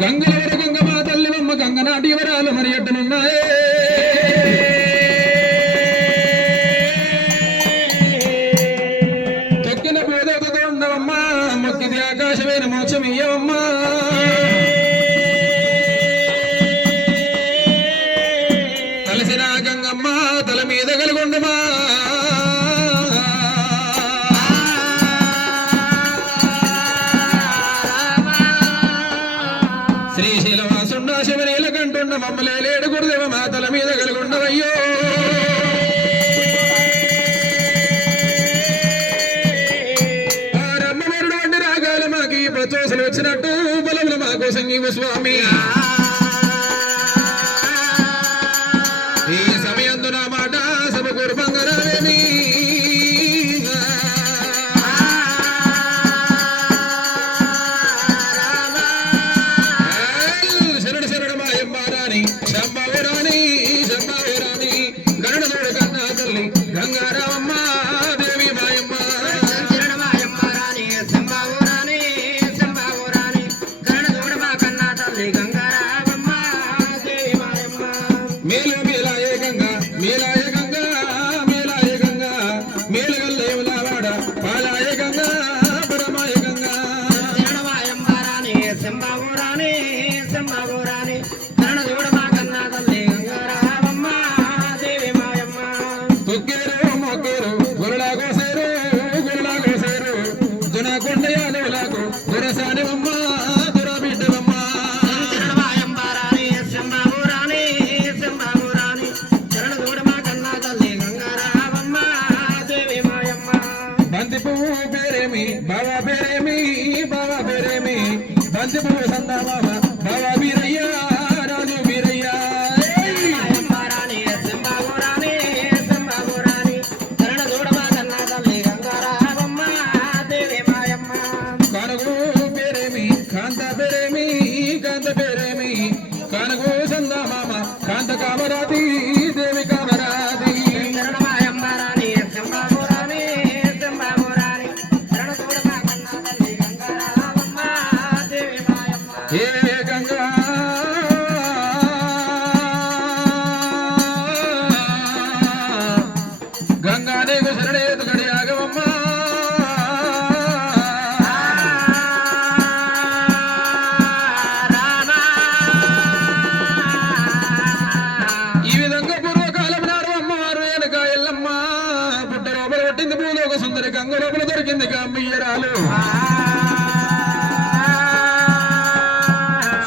గంగలవర గంగమ్మ తల్లివమ్మ గంగనాటి వరాలు మరి ఎడ్డనున్నాయే తొక్కిన పూదతో ఉండవమ్మ మొక్కిది ఆకాశమైన మోక్షమియ్యవమ్మ కలిసిన గంగమ్మ తల మీద కలుగుండమా మమ్మలే లేడు గురుదేవ మాతల మీద కలుగుండవయ్యో రమ్మమరుడు వంటి రాగాల మాకి ప్రచోసలు వచ్చినట్టు బలములు మాకు సంగీవ స్వామి ఈ సమయంలో నా మాట సభ కుర్బంగరావేమి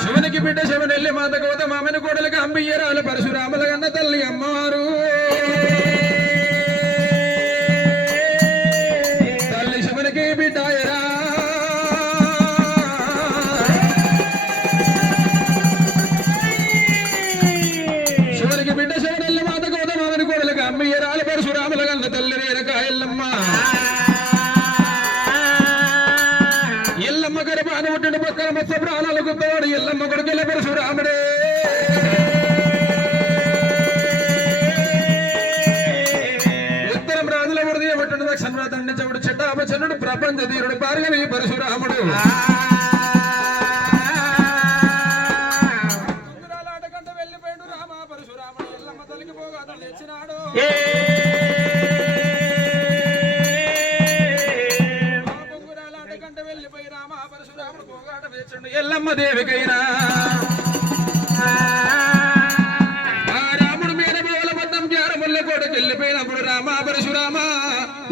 శివునికి బిడ్డ శివనెల్లి మాత గోత మామని కోడలికి అంబియ్యరాలు పరశురాముల కన్న తల్లి అమ్మవారు తల్లి శివునికి బిడ్డాయరా శివునికి బిడ్డ శివనెల్లి మాత గోత మామని కోడలికి అంబియ్యరాలు పరశురాముల కన్న తల్లి రేణుక ఎల్లమ్మ పక్కన మత్స్య ప్రాణాలకు తోడు ఎల్లమ్మ కొడుకెళ్ళ పరశురాముడే ఉత్తరం రాజుల వృధి పట్టణ దక్షిణ తండ్రి చవుడు చెట్టాపచనుడు ప్రపంచ తీరుడు పార్గవి పరశురాముడు ఆటకంట వెళ్ళిపోయాడు రామ పరశురాముడు ఎల్లమ్మ తల్లికి పోగా తెచ్చినాడు ఎల్లమ్మ దేవికైనా రాముడు మీద బోలబద్దం జారముల్ల కోటకి వెళ్ళిపోయినప్పుడు రామ పరశురామ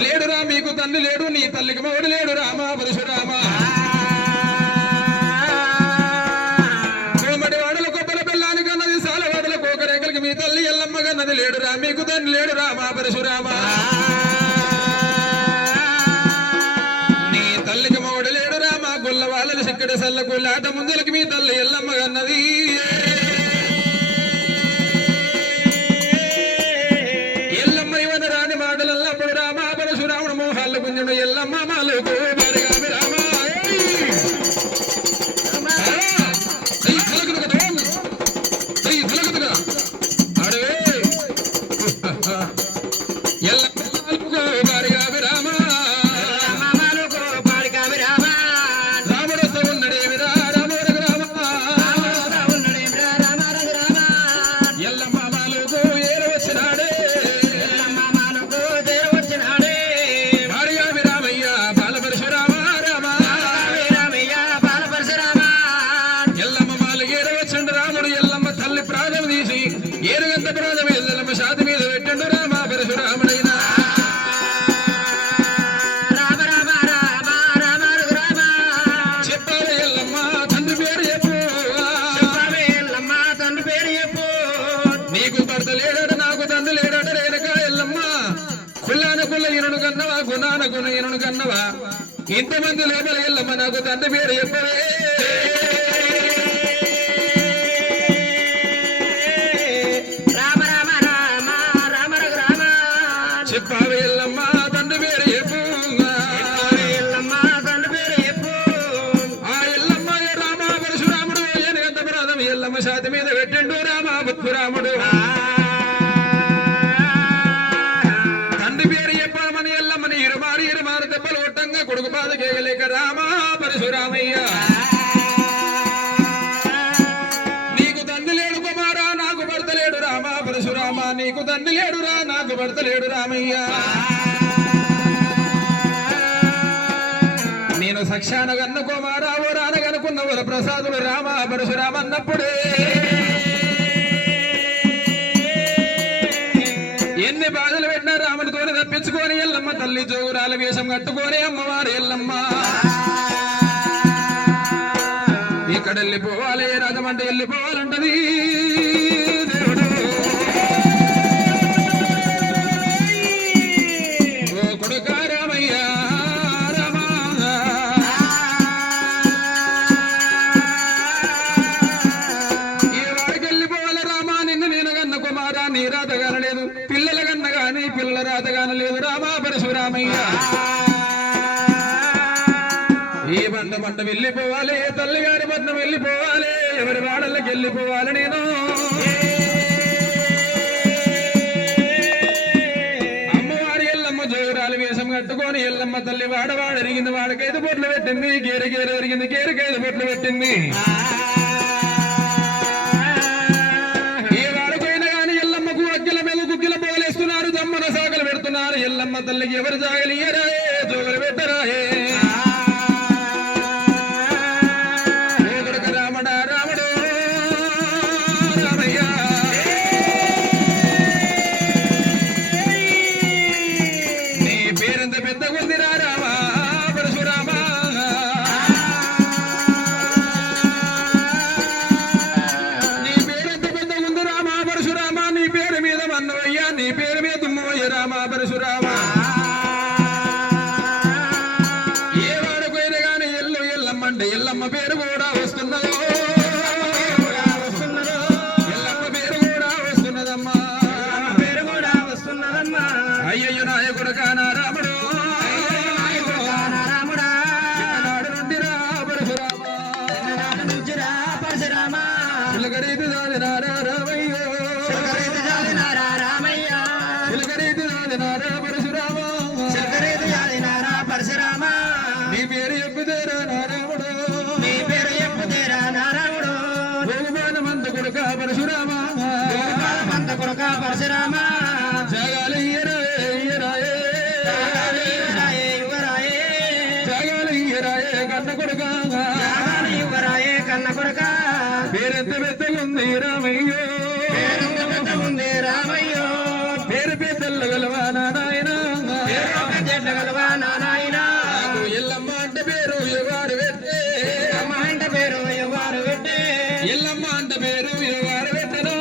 లేడురా మీకు తండ్రి లేడు నీ తల్లికి మోడు లేడు రామ పరశురామ కోమటి వాడల కొబ్బల బెల్లానికి అన్నది సాలవాడల కోకరేకలకి మీ తల్లి ఎల్లమ్మ కన్నది లేడురా మీకు తండ్రి లేడు రామ పరశురామ వాళ్ళని సిక్కడి సల్లకు లాట ముందలకి మీ తల్లి ఎల్లమ్మ కన్నది ఎల్లమ్మ ఇవన్న రాని మాటలల్లప్పుడు రామ పరశురాముడు మోహాళ్ళు గుంజుడు ఎల్లమ్మ మాలకు రామ రాముడు ఉన్నడే రామ నాకు నేను కన్నవా ఇంతమంది లోపల ఎల్లమ్మ నాకు తండ్రి పేరు చెప్పవే రామ రామ రామ రామ రామ చెప్పావే ఎల్లమ్మ తండ్రి పేరు చెప్పు ఎల్లమ్మ తండ్రి పేరు చెప్పు ఆ ఎల్లమ్మ రామ పరశురాముడు ఏనుగంత ప్రమాదం ఎల్లమ్మ శాతి మీద పెట్టిండు రామ బుద్ధురాముడు తండ్రి పేరు చెప్పమని ఎల్లమ్మని ఇరుమారు దెబ్బలు కొట్టంగా కొడుకు బాధ కేయలేక రామ పరశురామయ్య నీకు తండ్రి లేడు కుమారా నాకు భర్త లేడు రామ పరశురామ నీకు తండ్రి లేడురా నాకు భర్త లేడు రామయ్య నేను సక్షాన గన్న కుమారా ఓ రానగనుకున్న వర ప్రసాదుడు రామ పరశురామ అన్నప్పుడే ఎన్ని బాధలు పెట్టినా రాముడితోనే తప్పించుకొని ఎల్లమ్మ తల్లి జోగురాల వేషం కట్టుకొని అమ్మవారు ఎల్లమ్మ ఇక్కడ వెళ్ళిపోవాలి రాజమండ్రి వెళ్ళిపోవాలంటది దేవుడు ఓ కొడుక రామయ్య రామ ఈ వాడికి వెళ్ళిపోవాలి రామ నిన్ను నేను గన్న కుమారా నీ రాత కానలేదు పిల్లల కన్న గాని పిల్లల రాత కానలేదు రామ పరశురామయ్య ఈ బండ వెళ్ళిపోవాలి తల్లి గారి పట్నం వెళ్ళిపోవాలి ఎవరి వాడళ్ళకి వెళ్ళిపోవాలి నేను అమ్మవారి ఎల్లమ్మ జోరాలు వేషం కట్టుకొని ఎల్లమ్మ తల్లి వాడవాడు ఎరిగింది వాడికైదు బొట్లు పెట్టింది గేరు ఎరిగింది గేరుకైదు బొట్లు పెట్టింది ఏ వాడికైనా గాని ఎల్లమ్మకు అగ్గిల మీద గుగ్గిల పోగలేస్తున్నారు జమ్మన సాగలు పెడుతున్నారు ఎల్లమ్మ తల్లికి ఎవరు జాగలియరాయే జోగలు పెట్టరాయే ఎల్లమ్మ పేరు కూడా వస్తున్నదో ఎల్లమ్మ పేరు కూడా వస్తున్నదమ్మా పేరు కూడా వస్తున్నదమ్మా అయ్యయ్యో నాయకుడు కానా రాముడు రాముడా నాడు నుండి రా పరశురామ నుంచి రా పరశురామ చిలకరీతి దాదినారా రామయ్య చిలకరీతి దాదినారా రామయ్య చిలకరీతి దాదినారా పరశురామ చిలకరీతి దాదినారా పరశురామ నీ పేరు చెప్పితేరా నారాముడు నీ పేరు చెప్పుతేరా నారాముడు భోగమానమంత కొడుక పరశురామ మంత కొడుక పరశురామ జగాలు ఇయ్యరాయే యువరాయే జగాలు ఇయ్యరాయే కన్న కొడుక యువరాయే కన్న కొడుక పేరెంత పెద్దగుంది రామయ్యో పేరెంత పెద్దగుంది రామయ్యో పేరు పెద్దలు గలవా నాయన పెద్ద గలవా నాయన ఎల్లమ్మ అంటే పేరు ఎవరు పెట్టే అమ్మ అంటే పేరు ఎవరు పెట్టే ఎల్లమ్మ అంటే పేరు ఎవరు పెట్టను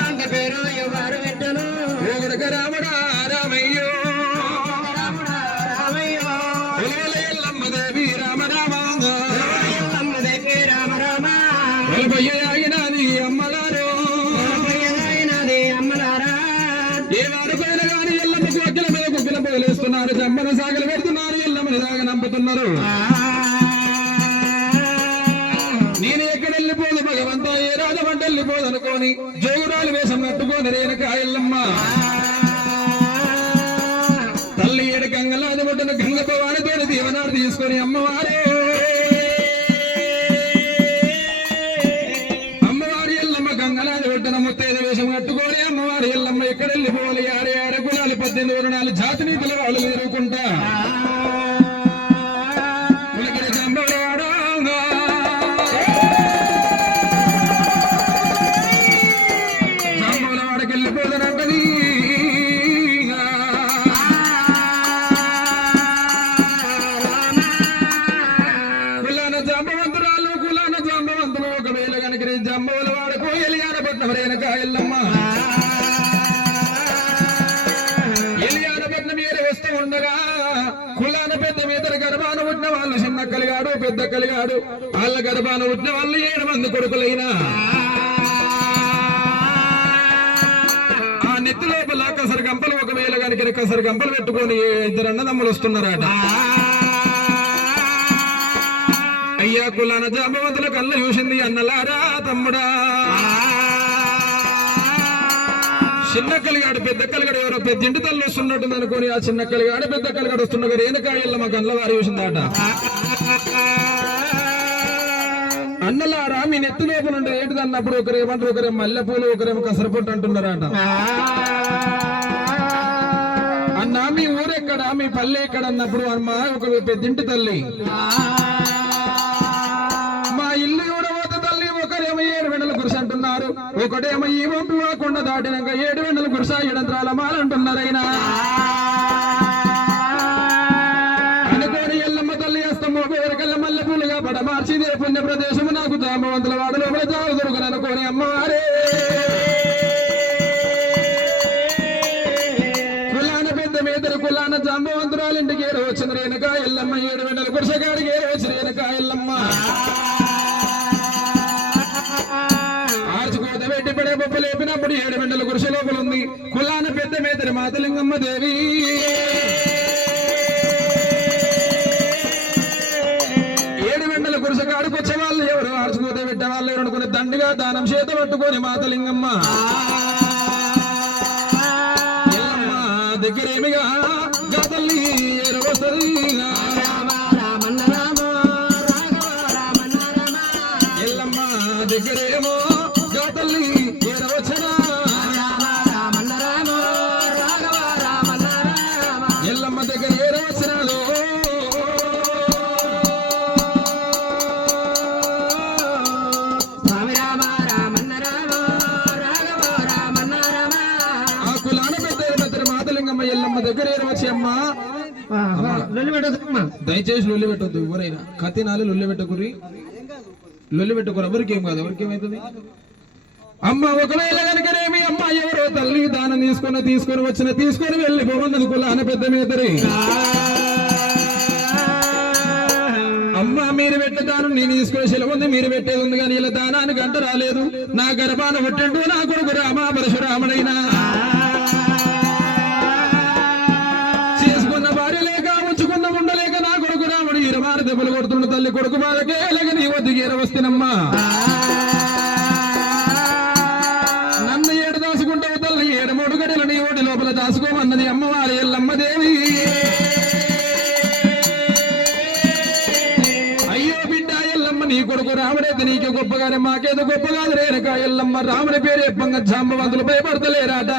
అంటే పేరు ఎవరు పెట్టను ఒకడుక రాముడా రామయ్యో రాముడా రామయ్యో ఎల్లమ్మ దేవి రామ రామ ఎల్లమ్మ దేవి రామ రామ ఆగినది అమ్మలారు అయినది అమ్మలారా ఏ వారు పైన గాని ఎల్లమ్మకు అగ్గిల మీద కుగ్గిల పోలేస్తున్నారు జమ్మన సాగలు పెడుతున్నారు ఎల్లమ్మని దాగా నంపుతున్నారు నేను ఎక్కడ వెళ్ళిపోదు భగవంతా ఏ రాజమంట వెళ్ళిపోదు అనుకోని జోగురాలు వేషం కట్టుకోని రేణుక ఎల్లమ్మ తల్లి ఏడు గంగలాది ఒడ్డున గంగ భవానితో దీవనాడు తీసుకొని అమ్మవారే అమ్మవారి ఎల్లమ్మ గంగలాది ఒడ్డున ముత్తైద వేషం కట్టుకొని అమ్మవారి ఎల్లమ్మ ఎక్కడ వెళ్ళిపోవాలి ఆరే కులాలు 18 వర్ణాలు జాతి నీతుల వాళ్ళు ఎదుర్కొంటా జంబవుల వాడకు ఎలియానపట్నం రేణుక ఎల్లమ్మ ఎలియానపట్నం ఏరి వస్తూ ఉండగా కలిగాడు పెద్ద కలిగాడు వాళ్ళ గర్భాన పుట్టిన వాళ్ళు 7 మంది కొడుకులైనా ఆ నెత్తి లోపల కసరు గంపలు ఒకవేళ కనుక కసరు గంపలు పెట్టుకొని 2 అన్నదమ్ములు వస్తున్నారట. అయ్యా కులాన జాంబవంతుల కళ్ళ చూసింది అన్నలారా తమ్ముడా, చిన్న కలిగాడు పెద్ద కలిగాడు ఎవరో పెద్దింటి తల్లి వస్తున్నట్టుంది అనుకోని ఆ చిన్న కలిగాడు పెద్ద కలిగాడు వస్తున్న రేణుకాయల్లో మా కళ్ళ వారి చూసిందట. అన్నలారా మీ నెత్తి లోపల ఉండే ఏంటిది అన్నప్పుడు ఒకరేమంటారు, ఒకరేమో మల్లెపూలు ఒకరేమో కసరపొట్టు అంటున్నారట. అన్న మీ ఊరెక్కడ మీ పల్లె ఎక్కడ అన్నప్పుడు అమ్మ ఒక పెద్దింటి తల్లి మా ఇల్లు కూడా పోతే తల్లి ఒకరేమో 7 వెండల గురిస అంటున్నారు, ఒకటేమో ఈ వంపు కొండ దాటినాక 7 వెండల గురిస 7 అంతరాల మాల అంటున్నారైనా అనుకోని ఎల్లమ్మ తల్లి అస్తమో పేరుకల్ల మల్లె పూలుగా పడమార్చిదే పుణ్య ప్రదేశము నాకు జాంబవంతుల వాడు లోపల జాగు దొరుకును అనుకోని అమ్మవారే కులాన పెద్ద మేదరు కులాన జాంబవంతురాలు ఇంటికి వచ్చిన రేణుక ఎల్లమ్మ 7 వెండల గురిసగాడికి వచ్చిన రేణుక ఎల్లమ్మ ఆర్చుకోత పెట్టి పడే బొప్ప లేపినప్పుడు 7 వెండల గురిస లోపల ఉంది కులాన పెద్ద మేదరి మాతలింగమ్మ దేవి. 7 వెండల గురిస కాడికి వచ్చే వాళ్ళు ఎవరు, ఆర్చుకోత పెట్టే వాళ్ళు ఎవరు అనుకుని దండిగా దానం చేత పట్టుకొని మాతలింగమ్మ ఎల్లమ్మ దగ్గరేమిగా గతల్లి ఎరవసరి ఎల్లమ్మ దగ్గరేమో గతల్లి ఎరవచ్చన ఎల్లమ్మ దగ్గర ఎరవచ్చనాలో ఆ కులాన పెద్ద మాతలింగమ్మ ఎల్లమ్మ దగ్గర ఎరవచ్చి అమ్మ దయచేసి లొల్లి పెట్టద్దు, ఎవరైనా కత్తినాలు లొల్లి పెట్టకుర్రి, లొల్లి పెట్టుకోరు ఎవరికి ఏం కాదు, ఎవరికి ఏమవుతుంది అమ్మ. ఒకవేళ కనుకనేమి అమ్మ ఎవరో తల్లి దానం తీసుకొని వెళ్ళిపోమన్నది కులాన పెద్ద మీదరి అమ్మ. మీరు పెట్టే దానం నేను తీసుకునే సెలవు ఉంది, మీరు పెట్టేది ఉంది కానీ ఇలా దానానికి గంట రాలేదు. నా గర్భాన పుట్టిండు నా కొడుకు రామ పరశురాముడైనా చేసుకున్న భార్య లేక ఉంచుకున్న ఉండలేక నా కొడుకు రాముడు 20 దెబ్బలు కొడుతుండ తల్లి కొడుకు బాధకే లేక నీ వద్దుకి ఎరవస్తేనమ్మా నన్ను 7 దాసుకుంటావు తల్లి 7 3 గడియలు నీ ఓటి లోపల దాసుకోమన్నది అమ్మవారి ఎల్లమ్మ దేవి. అయ్యో బిడ్డ ఎల్లమ్మ నీ కొడుకు రాముడైతే నీకే గొప్పగానే మాకేదో గొప్ప కాదు రేణుక ఎల్లమ్మ. రాముని పేరు చెప్పంగా జాంబవంతులు భయపడతలేరాట.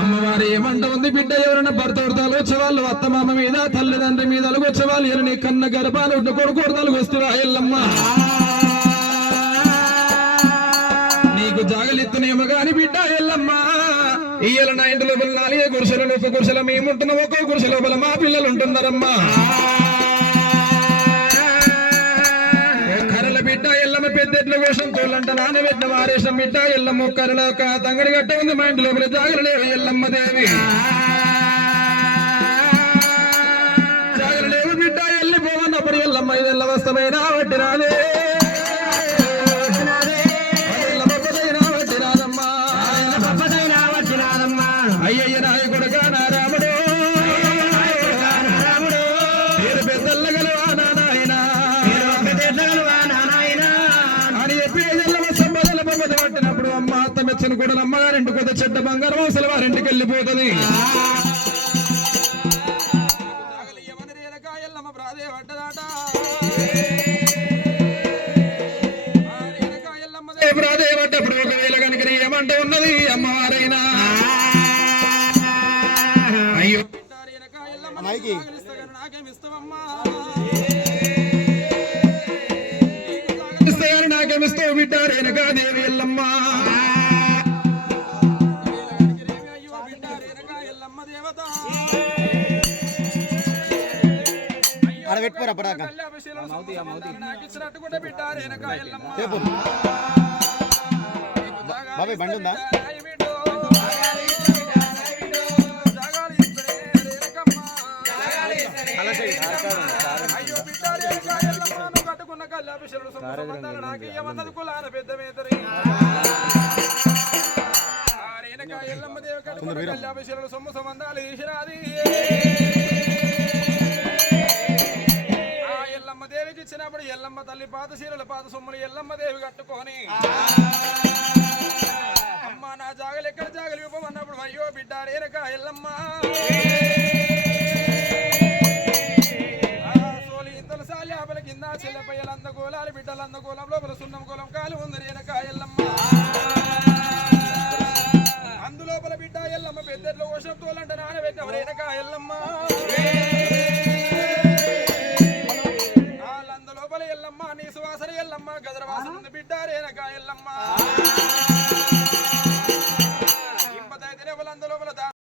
అమ్మవారు ఏమంట ఉంది బిడ్డ ఎవరైనా భర్త వృతాలు వచ్చేవాళ్ళు అత్తమామ మీద తల్లిదండ్రి మీద వచ్చేవాళ్ళు ఎవరు నీ కన్న గర్భాలు ఉంటే కొడుకు వృతాలు వస్తురా ఎల్లమ్మ. నీకు జాగలిత్తునేమో గాని బిడ్డ ఎల్లమ్మ ఇయ్యాల నా ఇంటి లోపల 4 గురుసలు 1 గురుసల మేముంటున్నాం, 1 గురుస లోపల మా పిల్లలు ఉంటున్నారమ్మా. కర్రల బిడ్డ ఎల్లమ్మ పెద్దెట్ల కోసం తోళ్ళంట నానబెట్టిన వారేసం బిడ్డ ఎల్లమ్మ కర్రల తంగడి గట్ట ఉంది మా ఇంటి లోపల జాగరలేవు ఎల్లమ్మ దేవి. జాగరలేవు బిడ్డ వెళ్ళిపోవన్నప్పుడు ఎల్లమ్మ 5 ఏళ్ళ వస్తమైనా వట్టి రాదే అయ్యయ్య నాయకుడుగా నా రాముడు పేరు పెద్దల్ల గలవా నాయనా అని చెప్పి 5 ఏళ్ళ సంపదల బొమ్మత పట్టినప్పుడు అమ్మ అత్త మెచ్చని కూడా అమ్మగారింటికి కొత్త చెడ్డ బంగారం అసలు వారింటికి వెళ్ళిపోతుంది. ప్రాధేయపడ్డప్పుడు ఒకవేళ కనుక ఏమంటే ఉన్నది అమ్మవారైనా అయ్యో నాకేమిస్తావు బిడ్డ రేణుకా దేవి ఎల్లమ్మ. ఆడ పెట్టుకోరా పడాక బాబాయ్ బండి ఉందా? అయ్యో బిడ్డ రేణుక ఎల్లమ్మ నువ్వు కట్టుకున్న కళ్యాభిషేకుడు సొమ్ము సంబంధాలు నాకు ఇయ్యమన్నది కులాన పెద్ద మేతరి రేణుక ఎల్లమ్మ దేవి కట్టుకున్న కళ్యాభిషేకుడు సొమ్ము సంబంధాలు ఈశ్వరాది ఎల్లమ్మ దేవికి ఇచ్చినప్పుడు ఎల్లమ్మ తల్లి పాత సీరల పాత సొమ్ములు ఎల్లమ్మ దేవి కట్టుకొని అమ్మ నా జాగలు ఎక్కడ జాగలు ఇవ్వమన్నప్పుడు అయ్యో బిడ్డ రేణుక ఎల్లమ్మ సోలి ఇంతల సాల్యాపల కింద చెల్లెపయ్యలు అందగోలాలు బిడ్డలు అందగోళం లోపల సున్నం గోళం కాలు ఉంది రేణుక ఎల్లమ్మ అందులోపల బిడ్డ ఎల్లమ్మ పెద్దట్లో వర్షం తోలంటే నానబెట్టిన రేణుక ఎల్లమ్మ